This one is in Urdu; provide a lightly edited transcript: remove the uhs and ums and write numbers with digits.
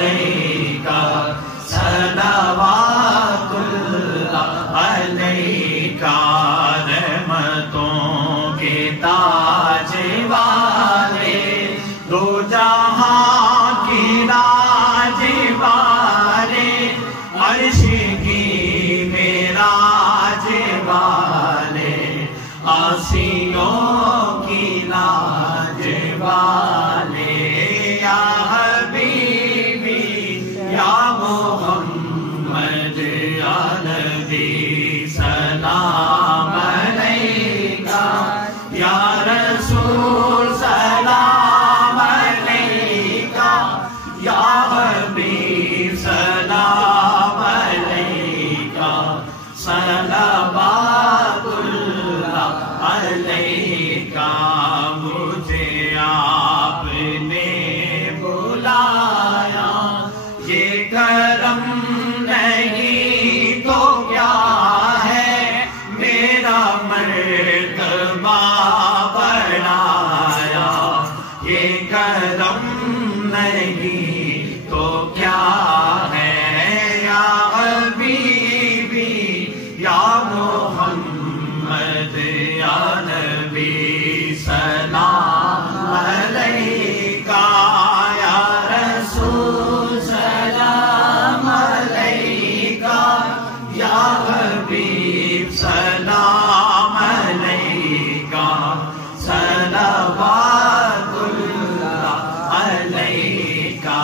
علیکہ صلوات اللہ علیکہ رحمتوں کے تاج والے دو جہاں کی راج والے عرش کی معراج والے آسیوں کی لاج والے یا حبیبی یا محمد یا نبی سلام علیکہ یا رسول سلام علیکہ یا حبیب سلام علیکہ صلوات اللہ علیکہ مجھے آپ نے بلایا یہ کرم نہیں تو کیا ہے میرا مرتبہ بڑھایا یہ کرم نہیں تو کیا ہے یا حبیبی یا محمد یا نبی سلام علیکہ یا رسول سلام علیکہ یا حبیب سلام علیکہ صلوات اللہ علیکہ